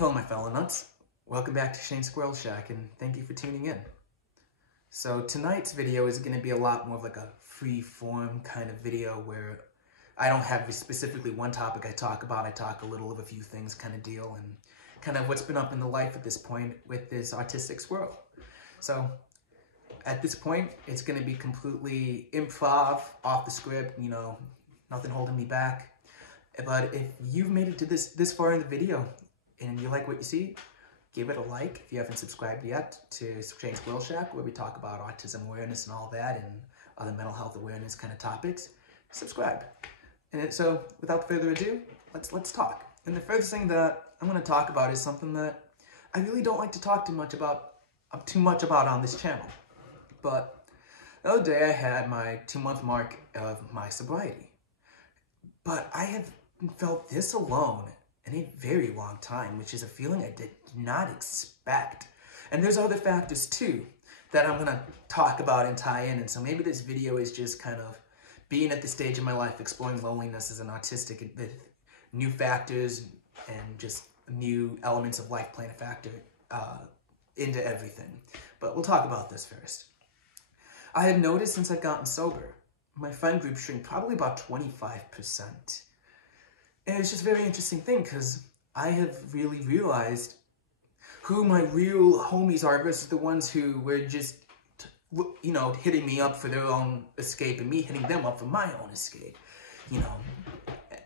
Hello my fellow nuts, welcome back to Shane's Squirrel Shack and thank you for tuning in. So tonight's video is going to be a lot more of like a free form kind of video where I don't have specifically one topic I talk about. I talk a little of a few things kind of deal and kind of what's been up in the life at this point with this autistic squirrel. So at this point it's going to be completely improv, off the script, you know, nothing holding me back. But if you've made it to this far in the video and you like what you see, give it a like. If you haven't subscribed yet to Shane's Squirrel Shack, where we talk about autism awareness and all that and other mental health awareness kind of topics, subscribe. And so without further ado, let's talk. And the first thing that I'm going to talk about is something that I really don't like to talk too much about on this channel. But the other day I had my 2-month mark of my sobriety. But I have felt this alone in a very long time, which is a feeling I did not expect. And there's other factors too that I'm gonna talk about and tie in. And so maybe this video is just kind of being at the stage of my life, exploring loneliness as an autistic with new factors and just new elements of life playing a factor into everything. But we'll talk about this first. I have noticed since I've gotten sober, my friend group shrink probably about 25%. And it's just a very interesting thing because I have really realized who my real homies are versus the ones who were just, you know, hitting me up for their own escape and me hitting them up for my own escape, you know.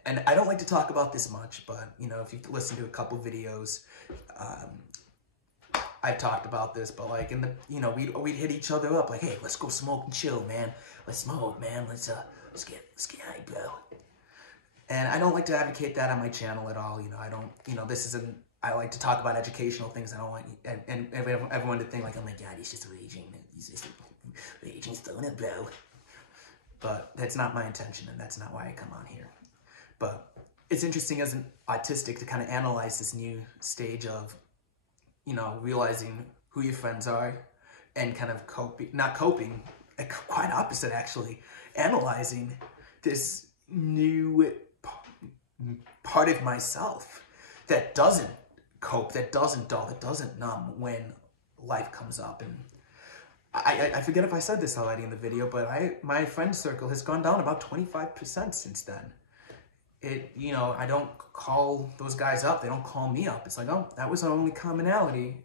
And I don't like to talk about this much, but, you know, if you listen to a couple videos, I talked about this, but like in the, you know, we'd hit each other up like, hey, let's go smoke and chill, man. Let's smoke, man. Let's get high, bro. And I don't like to advocate that on my channel at all. You know, I don't, you know, this isn't, I like to talk about educational things. I don't want and everyone to think like, oh my God, he's just raging. He's just raging stoner, bro. But that's not my intention and that's not why I come on here. But it's interesting as an autistic to kind of analyze this new stage of, you know, realizing who your friends are and kind of not coping, quite opposite actually, analyzing this new part of myself that doesn't cope, that doesn't dull, that doesn't numb when life comes up. And I forget if I said this already in the video, but my friend circle has gone down about 25% since then. You know, I don't call those guys up. They don't call me up. It's like, oh, that was our only commonality.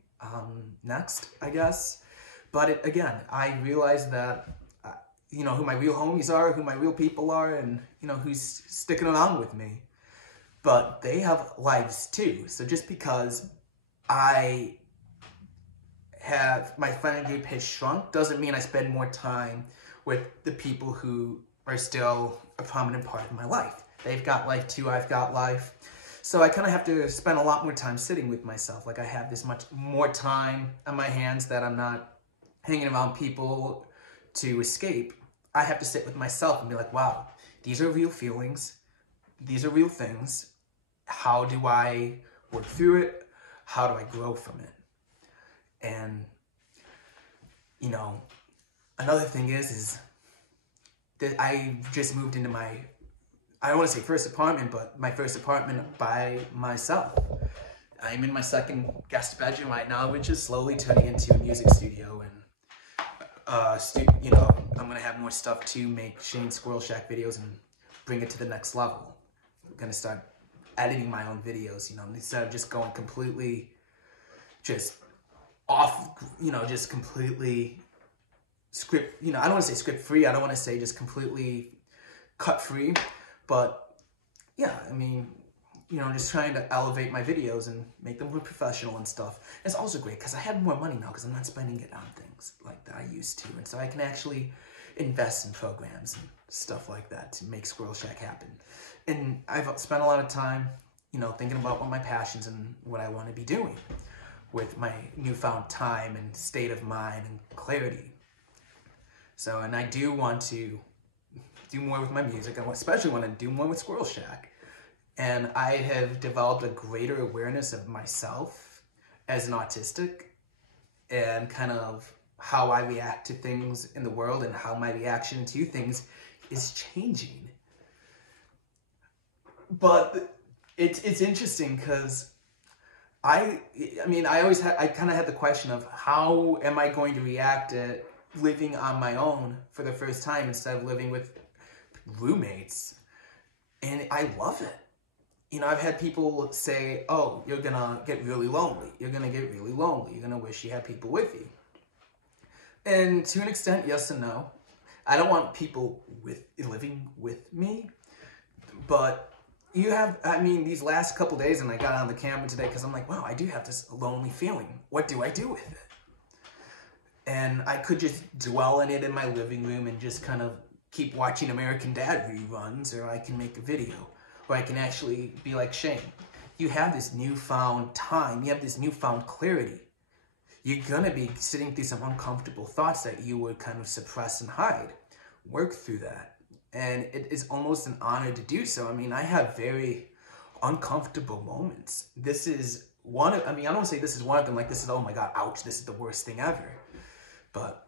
Next, I guess. But again, I realized that, you know, who my real homies are, who my real people are, and, you know, who's sticking around with me. But they have lives too. So just because my friend group has shrunk doesn't mean I spend more time with the people who are still a prominent part of my life. They've got life too, I've got life. So I kind of have to spend a lot more time sitting with myself. Like I have this much more time on my hands that I'm not hanging around people to escape. I have to sit with myself and be like, wow, these are real feelings. These are real things. How do I work through it? How do I grow from it? And, you know, another thing is that I just moved into my, I don't want to say first apartment, but my first apartment by myself. I'm in my second guest bedroom right now, which is slowly turning into a music studio. And, you know, I'm going to have more stuff to make Shane's Squirrel Shack videos and bring it to the next level. I'm going to start editing my own videos, you know, instead of just going completely just off, you know, just completely script, you know, I don't want to say script free. I don't want to say just completely cut free. But yeah, I mean, you know, just trying to elevate my videos and make them more professional and stuff. It's also great because I have more money now because I'm not spending it on things like that I used to. And so I can actually invest in programs and stuff like that to make Squirrel Shack happen. And I've spent a lot of time, you know, thinking about what my passions and what I want to be doing with my newfound time and state of mind and clarity. So, and I do want to do more with my music. I especially want to do more with Squirrel Shack. And I have developed a greater awareness of myself as an autistic and kind of how I react to things in the world and how my reaction to things is changing. But it's interesting because I mean, I kind of had the question of how am I going to react at living on my own for the first time instead of living with roommates. And I love it. You know, I've had people say, oh, you're gonna get really lonely. You're gonna get really lonely. You're gonna wish you had people with you. And to an extent, yes and no. I don't want people living with me, but you have, I mean, these last couple days, and I got on the camera today because I'm like, wow, I do have this lonely feeling. What do I do with it? And I could just dwell in it in my living room and just kind of keep watching American Dad reruns, or I can make a video, or I can actually be like Shane. You have this newfound time, you have this newfound clarity. You're gonna be sitting through some uncomfortable thoughts that you would kind of suppress and hide. Work through that. And it is almost an honor to do so. I mean, I have very uncomfortable moments. This is one of, I mean, I don't say this is one of them, like this is, oh my God, ouch, this is the worst thing ever. But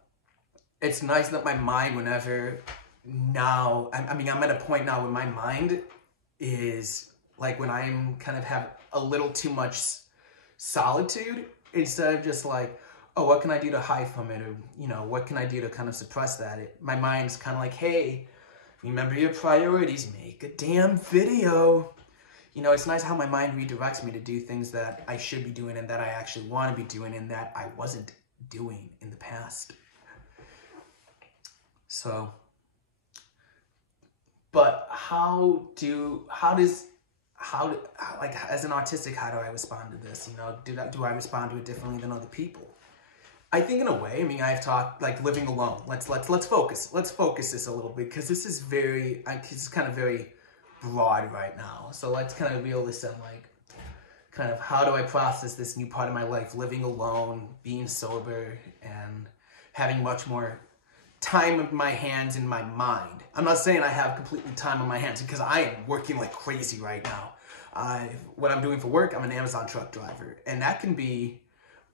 it's nice that my mind, whenever now, I mean, I'm at a point now where my mind is like when I'm kind of have a little too much solitude, instead of just like, oh, what can I do to hide from it? Or, you know, what can I do to kind of suppress that? My mind's kind of like, hey, remember your priorities, make a damn video. You know, it's nice how my mind redirects me to do things that I should be doing and that I actually want to be doing and that I wasn't doing in the past. So, but like as an autistic, how do I respond to this? You know, do I respond to it differently than other people? I think in a way, I mean, I've talked like living alone. Let's focus this a little bit because this is it's kind of very broad right now. So let's kind of reel this in, like kind of how do I process this new part of my life, living alone, being sober, and having much more time in my hands and my mind. I'm not saying I have completely time on my hands because I am working like crazy right now. What I'm doing for work, I'm an Amazon truck driver, and that can be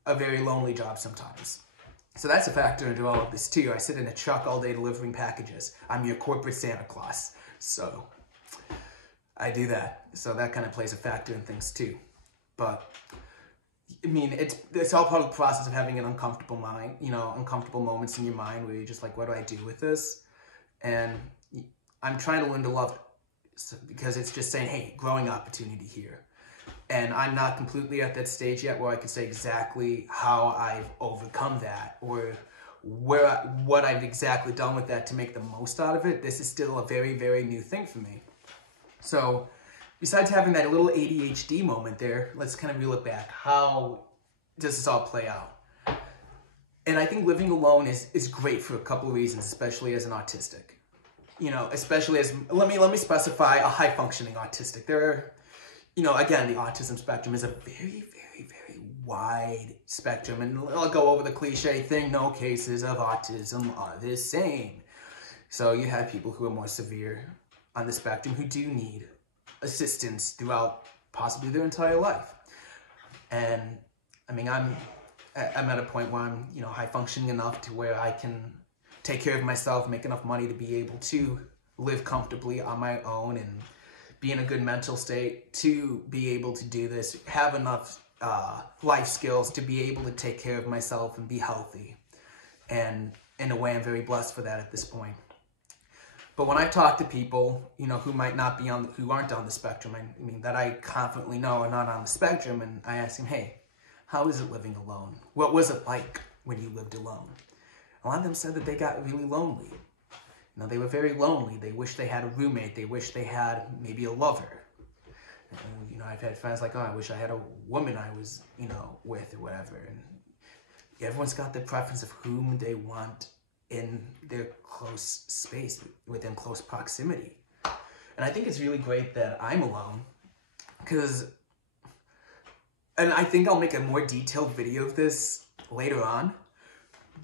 a very lonely job sometimes. So that's a factor into all of this too. I sit in a truck all day delivering packages. I'm your corporate Santa Claus. So I do that. So that kind of plays a factor in things too. But I mean, it's all part of the process of having an uncomfortable mind, you know, uncomfortable moments in your mind where you're just like, what do I do with this? And I'm trying to learn to love it because it's just saying, hey, growing opportunity here. And I'm not completely at that stage yet where I can say exactly how I've overcome that or what I've exactly done with that to make the most out of it. This is still a very, very new thing for me. So besides having that little ADHD moment there, let's kind of reel it back. How does this all play out? And I think living alone is great for a couple of reasons, especially as an autistic. You know, especially as, let me specify a high functioning autistic. There are, you know, again, the autism spectrum is a very, very, very wide spectrum. And I'll go over the cliche thing, no cases of autism are the same. So you have people who are more severe on the spectrum who do need assistance throughout possibly their entire life. And I mean, I'm at a point where I'm, you know, high functioning enough to where I can take care of myself, make enough money to be able to live comfortably on my own and be in a good mental state to be able to do this, have enough life skills to be able to take care of myself and be healthy. And in a way, I'm very blessed for that at this point. But when I talk to people, you know, who might not be who aren't on the spectrum, I mean, that I confidently know are not on the spectrum, and I ask them, hey, how is it living alone? What was it like when you lived alone? A lot of them said that they got really lonely. You know, they were very lonely. They wish they had a roommate. They wish they had maybe a lover. And, you know, I've had friends like, oh, I wish I had a woman I was, you know, with or whatever. And everyone's got their preference of whom they want in their close space, within close proximity. And I think it's really great that I'm alone because, and I think I'll make a more detailed video of this later on,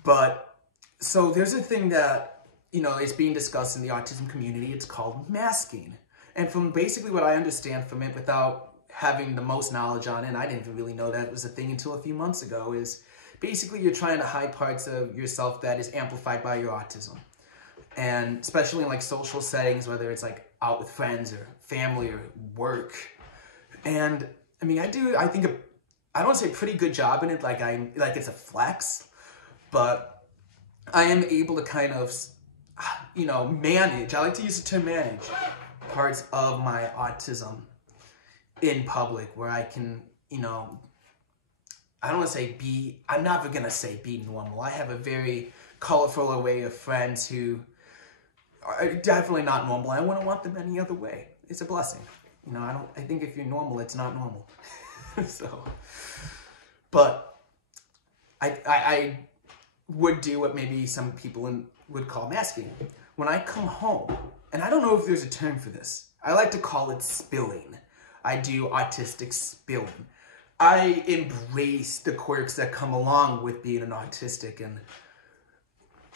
but so there's a thing that, you know, is being discussed in the autism community. It's called masking. And from basically what I understand from it without having the most knowledge on it, and I didn't really know that was a thing until a few months ago, is basically you're trying to hide parts of yourself that is amplified by your autism. And especially in like social settings, whether it's like out with friends or family or work. And I mean, I think I don't say pretty good job in it, like it's a flex, but I am able to kind of, you know, manage. I like to use the term manage parts of my autism in public, where I can, you know, I don't want to say I'm never going to say be normal. I have a very colorful array of friends who are definitely not normal. I wouldn't want them any other way. It's a blessing. You know, I think if you're normal, it's not normal. So, but I would do what maybe some people would call masking. When I come home, and I don't know if there's a term for this, I like to call it spilling. I do autistic spilling. I embrace the quirks that come along with being an autistic, and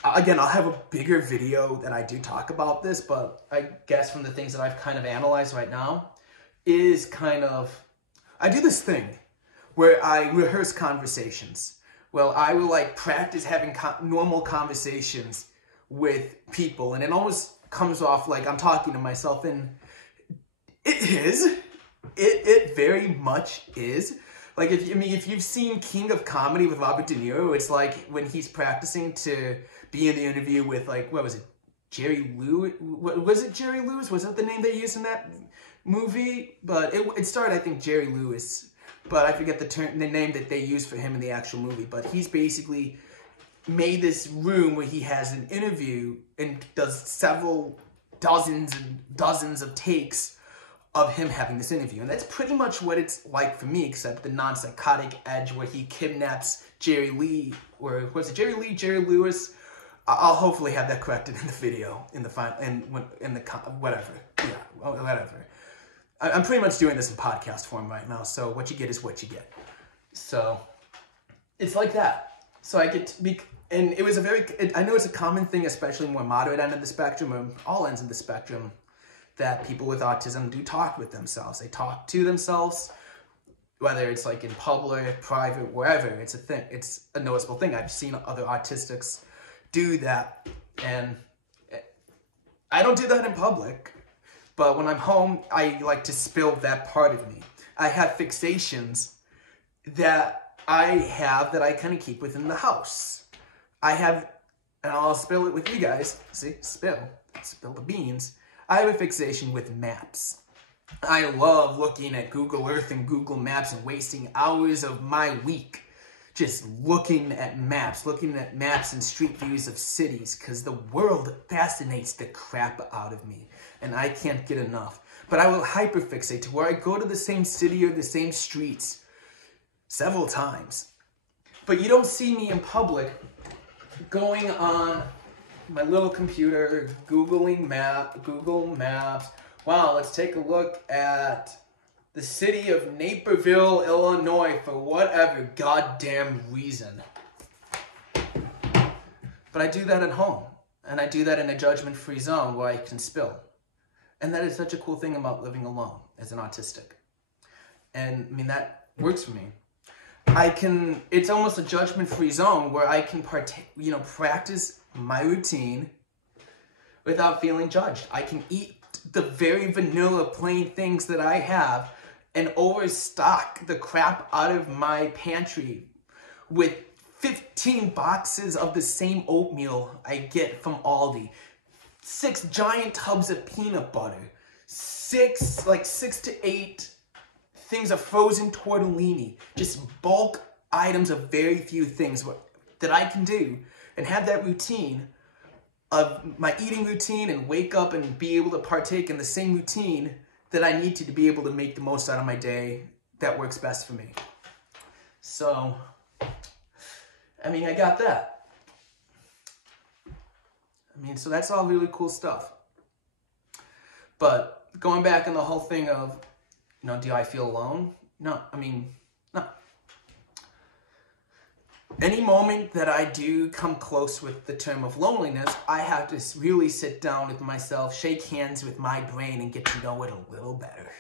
again, I'll have a bigger video that I do talk about this, but I guess from the things that I've kind of analyzed right now is kind of, I do this thing where I rehearse conversations. Well, I will like practice having normal conversations with people, and it almost comes off like I'm talking to myself, and it very much is. Like, if you've seen King of Comedy with Robert De Niro, it's like when he's practicing to be in the interview with, like, what was it, Jerry Lewis? Was it Jerry Lewis? Was that the name they used in that movie? But it started, I think, Jerry Lewis. But I forget the name that they used for him in the actual movie. But he's basically made this room where he has an interview and does several dozens and dozens of takes of him having this interview. And that's pretty much what it's like for me, except the non-psychotic edge where he kidnaps Jerry Lee, or was it Jerry Lee, Jerry Lewis? I'll hopefully have that corrected in the video, in the final, whatever. Yeah, whatever. I'm pretty much doing this in podcast form right now, so what you get is what you get. So, it's like that. So I get to be, and it was I know it's a common thing, especially more moderate end of the spectrum, or all ends of the spectrum, that people with autism do talk with themselves. They talk to themselves, whether it's like in public, private, wherever. It's a thing. It's a noticeable thing. I've seen other autistics do that, and I don't do that in public, but when I'm home, I like to spill that part of me. I have fixations that I have that I kind of keep within the house. I have, and I'll spill it with you guys. See, spill the beans. I have a fixation with maps. I love looking at Google Earth and Google Maps and wasting hours of my week just looking at maps and street views of cities, because the world fascinates the crap out of me, and I can't get enough. But I will hyperfixate to where I go to the same city or the same streets several times. But you don't see me in public going on my little computer, Google Maps. Wow, let's take a look at the city of Naperville, Illinois, for whatever goddamn reason. But I do that at home, and I do that in a judgment-free zone where I can spill. And that is such a cool thing about living alone as an autistic. And I mean, that works for me. It's almost a judgment-free zone where I can practice my routine without feeling judged. I can eat the very vanilla plain things that I have and overstock the crap out of my pantry with 15 boxes of the same oatmeal I get from Aldi, 6 giant tubs of peanut butter, 6 to 8 things of frozen tortellini, just bulk items of very few things that I can do and have that routine of my eating routine and wake up and be able to partake in the same routine that I need to be able to make the most out of my day that works best for me. So, I mean, I got that. I mean, so that's all really cool stuff. But going back on the whole thing of, do I feel alone? No, no. Any moment that I do come close with the term of loneliness, I have to really sit down with myself, shake hands with my brain, and get to know it a little better.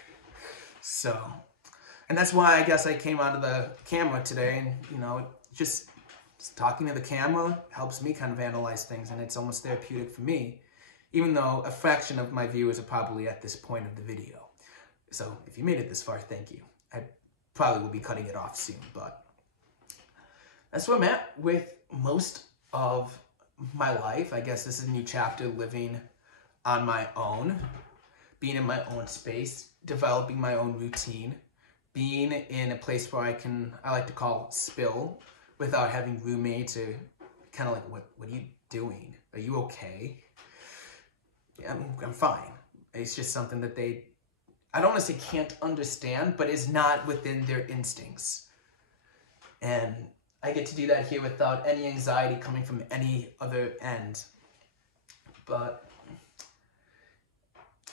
So, and that's why I guess I came onto the camera today, and, just talking to the camera helps me kind of analyze things, and it's almost therapeutic for me, even though a fraction of my viewers are probably at this point of the video. So, if you made it this far, thank you. I probably will be cutting it off soon, but that's where I'm at with most of my life. I guess this is a new chapter, living on my own, being in my own space, developing my own routine, being in a place where I like to call spill, without having roommates or kind of like, what are you doing? Are you okay? Yeah, I'm fine. It's just something that I don't want to say can't understand, but is not within their instincts. And I get to do that here without any anxiety coming from any other end. But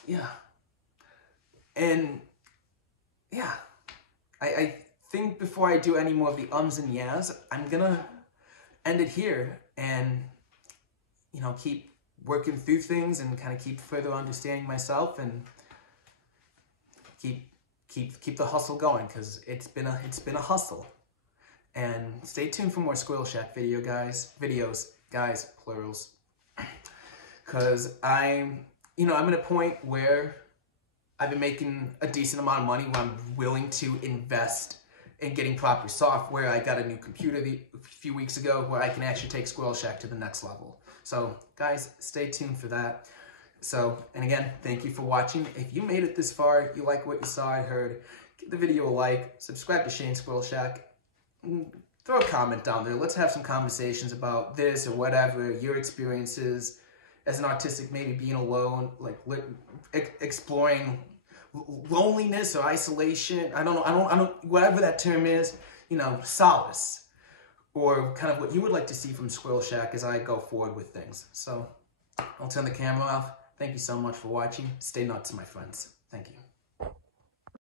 yeah. And yeah, I think before I do any more of the ums and yahs, I'm gonna end it here and, you know, keep working through things and kind of keep further understanding myself and keep the hustle going, because it's been a hustle. And stay tuned for more Squirrel Shack videos, guys, plurals, because I'm in a point where I've been making a decent amount of money where I'm willing to invest in getting proper software. I got a new computer a few weeks ago where I can actually take Squirrel Shack to the next level. So guys, stay tuned for that. So, and again, thank you for watching. If you made it this far, you like what you saw and heard, give the video a like, subscribe to Shane's Squirrel Shack, throw a comment down there. Let's have some conversations about this or whatever, your experiences as an autistic, maybe being alone, like exploring loneliness or isolation. I don't know, whatever that term is, you know, solace, or kind of what you would like to see from Squirrel Shack as I go forward with things. So I'll turn the camera off. Thank you so much for watching. Stay nuts, my friends. Thank you.